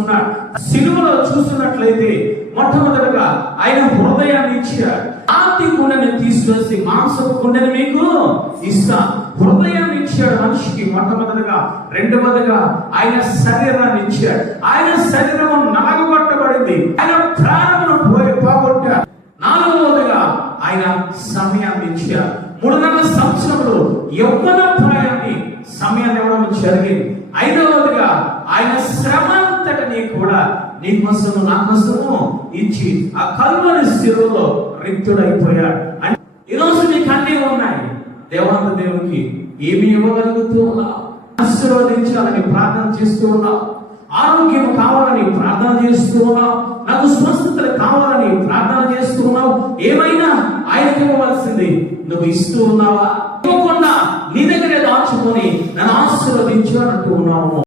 ఉన్నాడు. సిలువలో చూస్తున్నట్లయితే మొట్టమొదటిగా ఆయన హృదయాన్ని ఇచ్చాడు. ఆతి గుండెని తీసుకొచ్చి మాంసపు గుండెని మీకు ఇస్తా. హృదయాన్ని ఇచ్చాడు మనిషికి మొట్టమొదటిగా. రెండవదిగా ఆయన శరీరాన్ని ఇచ్చాడు. ఆయన శరీరము నలగొట్టబడింది, ఆయన ప్రాణమును పోగొట్టాడు. నాలుగవదిగా ఆయన సమయాన్ని ఇచ్చాడు. 3.5 సంవత్సరంలో యవ్వన ప్రాయాన్ని సమయాన్ని ఇవ్వడం జరిగింది. ఐదవదిగా ఆయన శ్రమ అంతటిని కూడా నీ కోసము నా కోసము ఇచ్చి ఆ కల్వరి శిలువలో రిక్తుడైపోయాడు. ఈరోజు నీకు అన్నీ ఉన్నాయి. దేవాంత దేవునికి ఏమి ఇవ్వగలుగుతూ ఉన్నావు? ఆశీర్వదించాలని ప్రార్థన చేస్తూ ఉన్నావు. ఆరోగ్యం కావాలని ప్రార్థన చేస్తూ ఉన్నావు. నాకు స్వస్థతలు కావాలని ప్రార్థన చేస్తూ ఉన్నావు. ఏమైనా ఆయనకి ఇవ్వవలసింది నువ్వు ఇస్తూ ఉన్నావా? ఇవ్వకుండా నీ దగ్గరే దాచుకొని నన్ను ఆశీర్వదించు అంటూ ఉన్నావు.